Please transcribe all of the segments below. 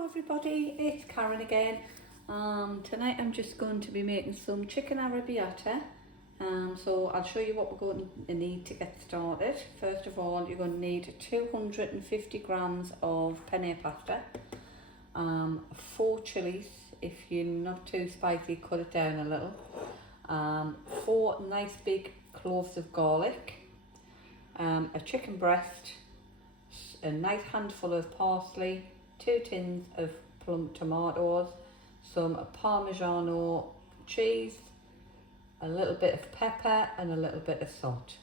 Hello everybody, it's Karen again. Tonight I'm just going to be making some chicken arrabbiata. So I'll show you what we're going to need to get started. First of all, you're going to need 250 grams of penne pasta, 4 chillies. If you're not too spicy, cut it down a little. 4 nice big cloves of garlic, a chicken breast, a nice handful of parsley, 2 tins of plum tomatoes, some parmigiano cheese, a little bit of pepper and a little bit of salt.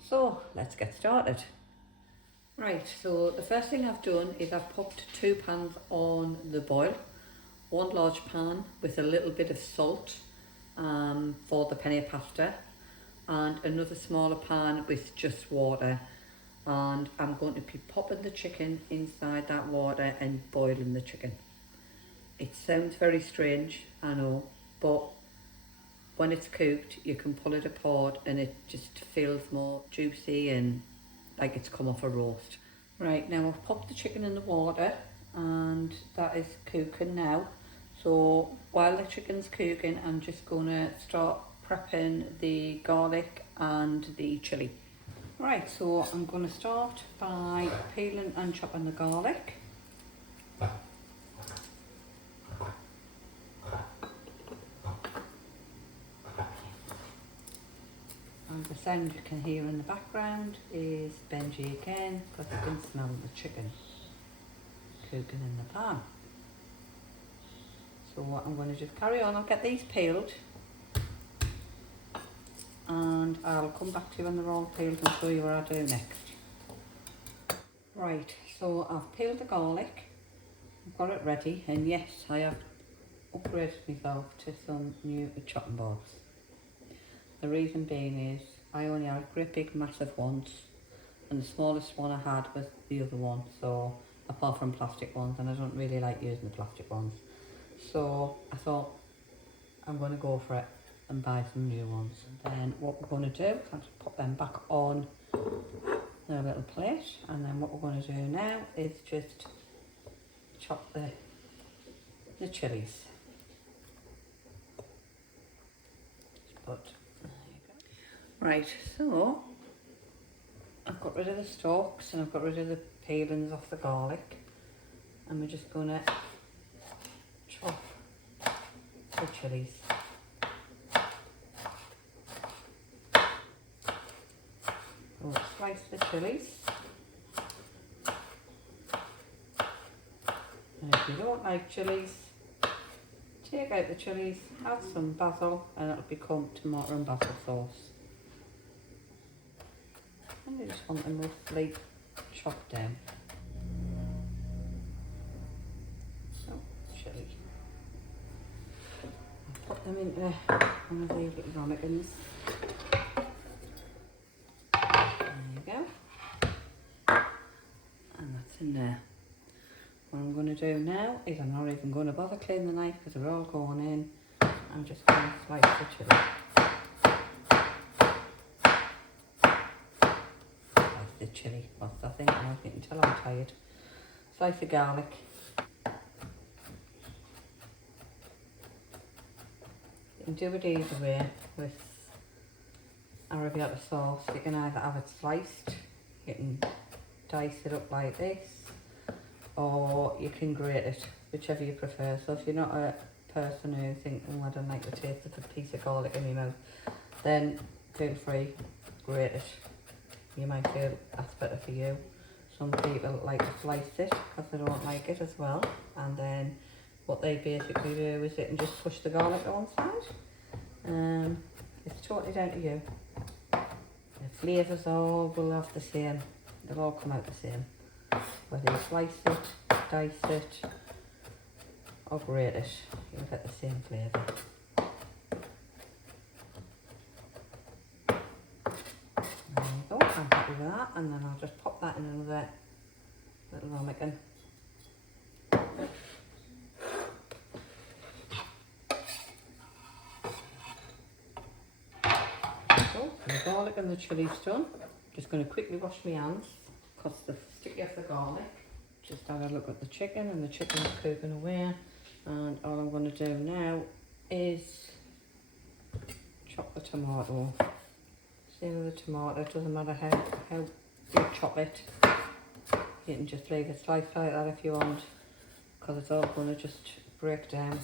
So let's get started. Right, so the first thing I've done is I've popped 2 pans on the boil. One large pan with a little bit of salt for the penne pasta, and another smaller pan with just water. And I'm going to be popping the chicken inside that water and boiling the chicken. It sounds very strange, I know, but when it's cooked you can pull it apart and it just feels more juicy and like it's come off a roast. Right, now I've popped the chicken in the water and that is cooking now. So while the chicken's cooking, I'm just going to start prepping the garlic and the chilli. Right, so I'm going to start by peeling and chopping the garlic. And the sound you can hear in the background is Benji again, because I can smell the chicken cooking in the pan. So what I'm going to just carry on, I'll get these peeled and I'll come back to you when they're all peeled and show you what I do next. Right, so I've peeled the garlic, I've got it ready, and yes, I have upgraded myself to some new chopping boards. The reason being is I only had great big massive ones, and the smallest one I had was the other one, so apart from plastic ones, and I don't really like using the plastic ones. So I thought I'm going to go for it and buy some new ones. And then what we're going to do is I'll just pop them back on their little plate, and then what we're going to do now is just chop the chillies. But there you go. Right, so I've got rid of the stalks and I've got rid of the peelings off the garlic, and we're just going to chop the chillies. We'll slice the chillies, and if you don't like chillies, take out the chillies, add some basil, and it'll become tomato and basil sauce. And you just want them roughly chopped down. So, chilli. I'll put them into one of these little ramekins. And that's in there. What I'm going to do now is I'm not even going to bother cleaning the knife because they're all going in. I'm just going to slice the chilli. Slice the chilli. What's that thing? I think until I'm tired. Slice the garlic. You can do it either way with arrabbiata sauce. You can either have it sliced, you can dice it up like this, or you can grate it, whichever you prefer. So if you're not a person who thinks, oh, I don't like the taste of a piece of garlic in my mouth, then feel free, grate it. You might feel that's better for you. Some people like to slice it because they don't like it as well, and then what they basically do is they can just push the garlic to one side. It's totally down to you. The flavours all will have the same. They'll all come out the same. Whether you slice it, dice it, or grate it, you'll get the same flavour. There you go, I'm happy with that, and then I'll just pop that in another little ramekin. So, the garlic and the chilli's done. Just going to quickly wash my hands because the sticky of the garlic just had a look at the chicken, and the chicken's cooking away. And all I'm going to do now is chop the tomato. See with the tomato, it doesn't matter how you chop it. You can just leave it sliced like that if you want, because it's all going to just break down.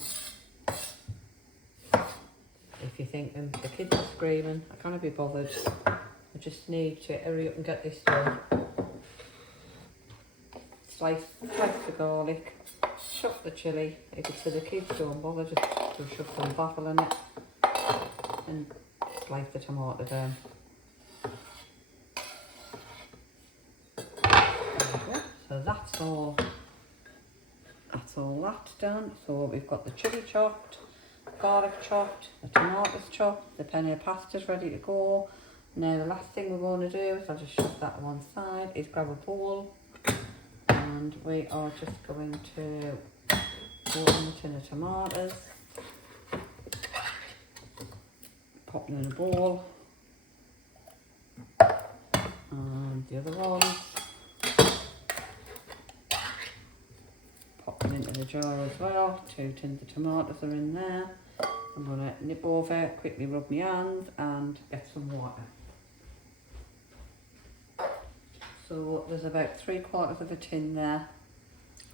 If you think the kids are screaming, I can't be bothered. I just need to hurry up and get this done. Slice the garlic, chop the chilli. If it's for the kids, don't bother, just shove some basil in it and slice the tomato down. So that's all that's done. So we've got the chilli chopped, garlic chopped, the tomatoes chopped, the penne pasta's ready to go. Now the last thing we're going to do is, I'll just shove that on one side, is grab a bowl, and we are just going to pour in the tin of tomatoes, pop them in a bowl, and the other ones, pop them into the jar as well. 2 tins of tomatoes are in there. I'm going to nip over, quickly rub my hands and get some water. So there's about 3/4 of a tin there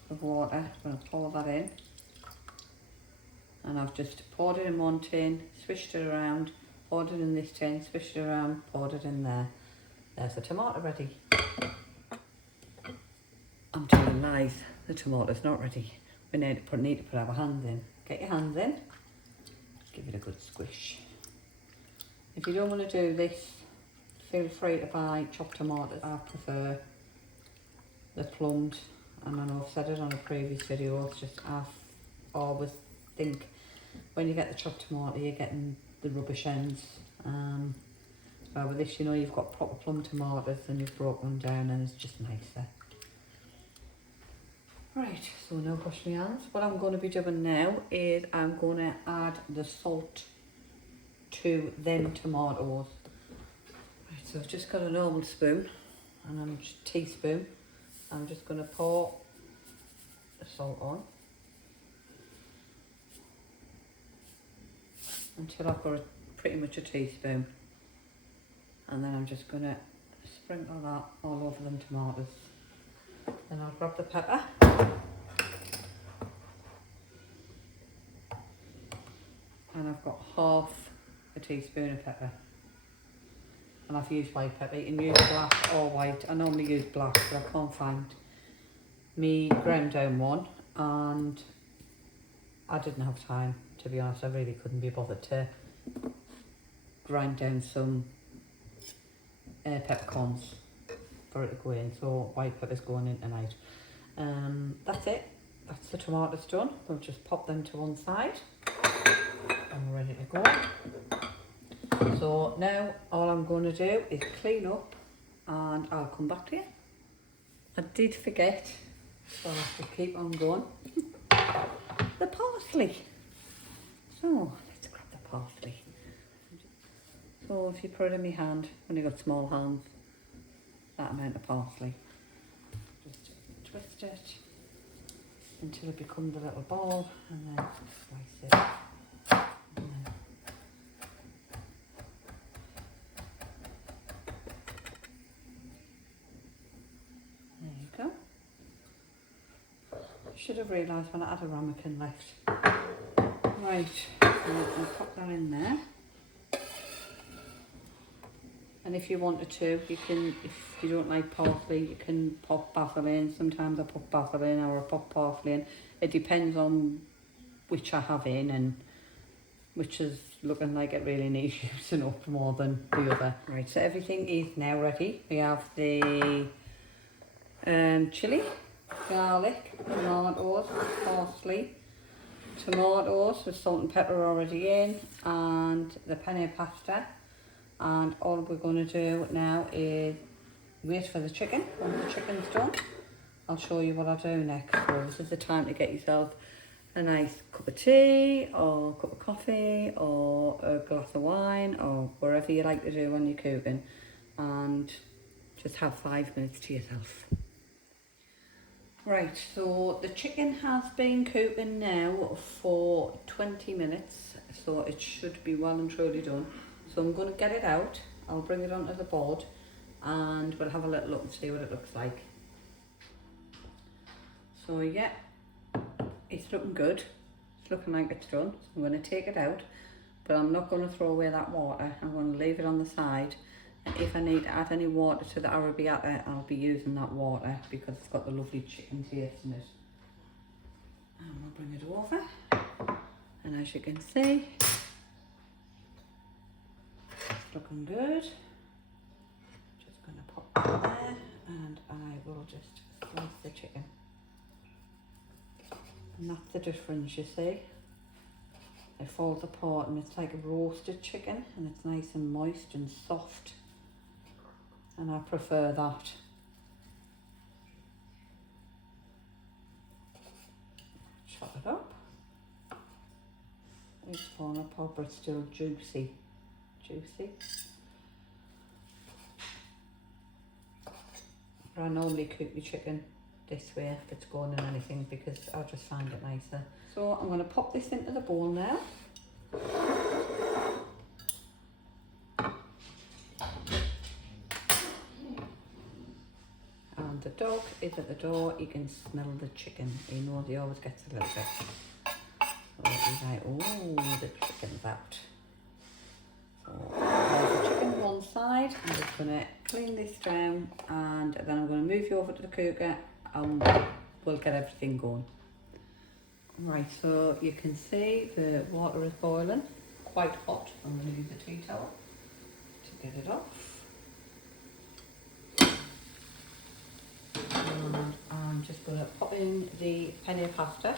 of water. I'm going to pour that in. And I've just poured it in one tin, swished it around, poured it in this tin, swished it around, poured it in there. There's the tomato ready. I'm telling lies, the tomato's not ready. We need to put our hands in. Get your hands in. Give it a good squish. If you don't want to do this, feel free to buy chopped tomatoes. I prefer the plums, and I know I've said it on a previous video, it's just I always think when you get the chopped tomato you're getting the rubbish ends. But with this, you know, you've got proper plum tomatoes and you've broken them down and it's just nicer. Right, so now wash my hands. What I'm going to be doing now is I'm going to add the salt to them tomatoes. Right, so I've just got a normal spoon and a teaspoon. I'm just going to pour the salt on until I've got pretty much a teaspoon. And then I'm just going to sprinkle that all over them tomatoes. Then I'll grab the pepper. And I've got half a teaspoon of pepper. And I've used white pepper. You can use black or white. I normally use black, but I can't find me ground down one. And I didn't have time, to be honest. I really couldn't be bothered to grind down some peppercorns for it to go in, so white pepper's going in tonight. That's it. That's the tomatoes done. We'll just pop them to one side and we're ready to go. So now all I'm going to do is clean up and I'll come back to you. I did forget, so I'll have to keep on going. The parsley. So let's grab the parsley. So if you put it in my hand, when you've got small hands, that amount of parsley. Just twist it until it becomes a little ball and then slice it. And then there you go. Should have realised when I had a ramekin left. Right, I'll pop that in there. And if you wanted to, you can, if you don't like parsley, you can pop basil in. Sometimes I pop basil in or I pop parsley in. It depends on which I have in and which is looking like it really needs using up more than the other. Right, so everything is now ready. We have the chilli, garlic, tomatoes, parsley, tomatoes with salt and pepper already in, and the penne pasta. And all we're going to do now is wait for the chicken. Once the chicken's done, I'll show you what I'll do next. So this is the time to get yourself a nice cup of tea or a cup of coffee or a glass of wine or wherever you like to do when you're cooking, and just have 5 minutes to yourself. Right, so the chicken has been cooking now for 20 minutes, so it should be well and truly done. So I'm going to get it out, I'll bring it onto the board and we'll have a little look and see what it looks like. So yeah, it's looking good, it's looking like it's done. So I'm going to take it out, but I'm not going to throw away that water, I'm going to leave it on the side. If I need to add any water to the arrabbiata, I'll be using that water because it's got the lovely chicken taste in it. And we'll bring it over, and as you can see, it's looking good. Just going to pop that there, and I will just slice the chicken. And that's the difference, you see. It falls apart and it's like a roasted chicken, and it's nice and moist and soft. And I prefer that. Chop it up. It's falling apart, but it's still juicy. Juicy. But I normally cook the chicken this way if it's going in anything because I just find it nicer. So I'm going to pop this into the bowl now. The dog is at the door, he can smell the chicken. He knows he always gets a little bit. So he's like, oh, the chicken's out. So there's the chicken one side. I'm just going to clean this down and then I'm going to move you over to the cooker and we'll get everything going. Right, so you can see the water is boiling, quite hot. I'm going to use a tea towel to get it off. And I'm just going to pop in the penne pasta.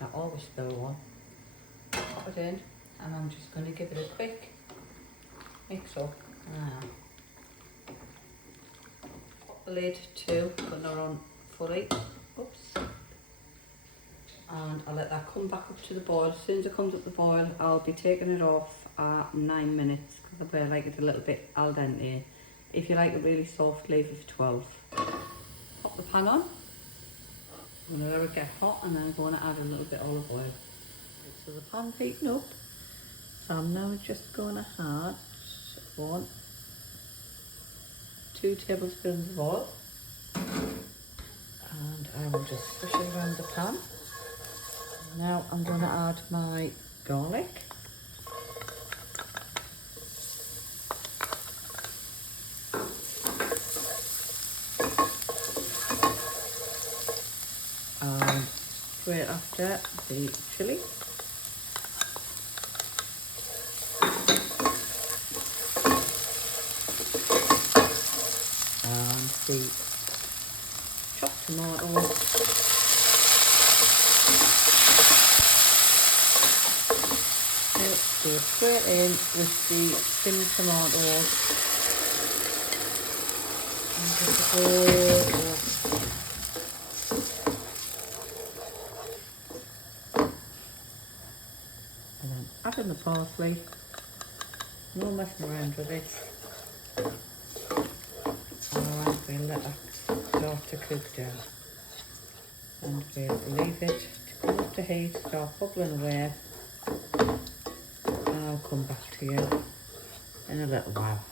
I always spill one. Pop it in, and I'm just going to give it a quick mix up. Pop the lid too, but not on fully. Oops. And I'll let that come back up to the boil. As soon as it comes up the boil, I'll be taking it off at 9 minutes because I like it a little bit al dente. If you like it really soft, leave it for 12. Pop the pan on. I'm going to let it get hot and then I'm going to add a little bit of olive oil. So the pan's heating up. So I'm now just going to add 2 tablespoons of oil. And I will just swish it around the pan. Now I'm going to add my garlic. And straight after the chilli. And the chopped tomatoes. Go straight in with the thin tomatoes and just and then add in the parsley. No messing around with it. And we'll let that start to cook down. And we'll leave it to come up to heat, start bubbling away. I'll come back to you in a little while.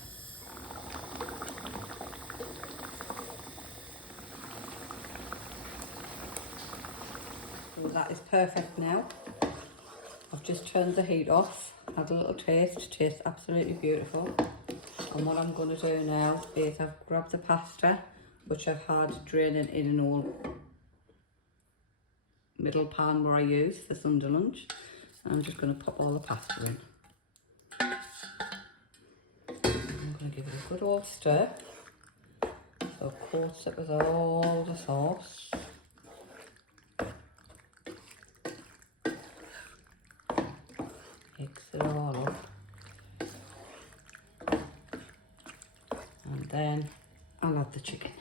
So that is perfect now. I've just turned the heat off, had a little taste, tastes absolutely beautiful. And what I'm going to do now is I've grabbed the pasta, which I've had draining in an old middle pan where I use for Sunday lunch. And I'm just going to pop all the pasta in. I'm going to give it a good old stir, so it coats it with all the sauce. Mix it all up. And then I'll add the chicken.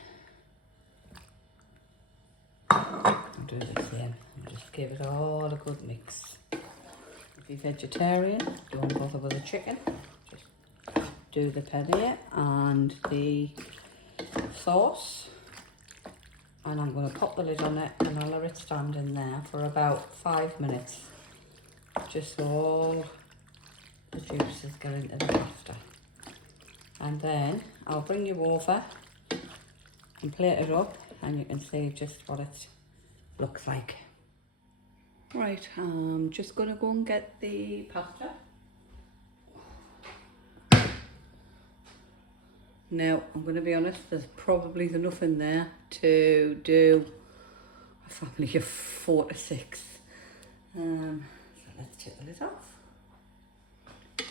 I'll do the same. I'll just give it all a good mix. If you're vegetarian, don't bother with the chicken. Just do the penne and the sauce, and I'm going to pop the lid on it and I'll let it stand in there for about 5 minutes, just so all the juices go into the pasta. And then I'll bring you over and plate it up, and you can see just what it looks like. Right, I'm just going to go and get the pasta. Now, I'm going to be honest, there's probably enough in there to do a family of 4 to 6. So let's take the lid off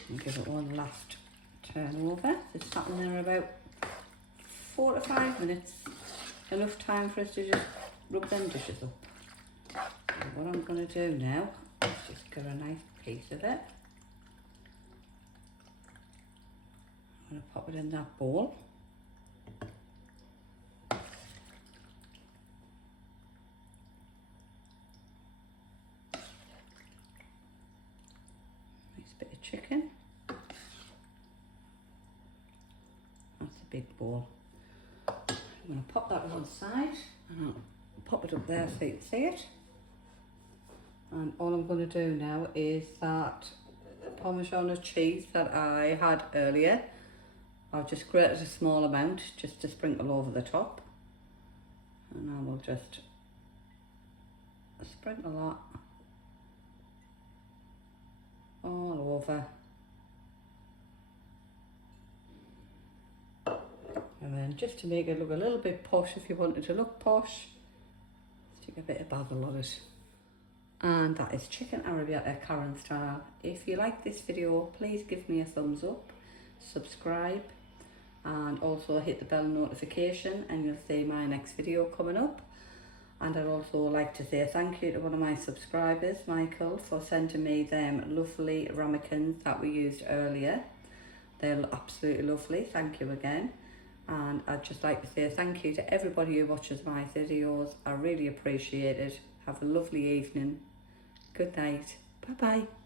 and give it one last turn over. It's sat in there about 4 to 5 minutes. Enough time for us to just rub them dishes up. And what I'm going to do now is just get a nice piece of it. I'm going to pop it in that bowl. Nice bit of chicken. That's a big bowl. I'm going to pop that on the side and I'll pop it up there so you can see it. And all I'm going to do now is that parmigiano cheese that I had earlier, I've just grated a small amount just to sprinkle over the top, and I will just sprinkle that all over, and then just to make it look a little bit posh, if you wanted to look posh, stick a bit of basil on it. And that is chicken arrabbiata Karen style. If you like this video, please give me a thumbs up, subscribe, and also hit the bell notification, and you'll see my next video coming up. And I'd also like to say thank you to one of my subscribers, Michael, for sending me them lovely ramekins that we used earlier. They're absolutely lovely. Thank you again. And I'd just like to say thank you to everybody who watches my videos. I really appreciate it. Have a lovely evening. Good night. Bye bye.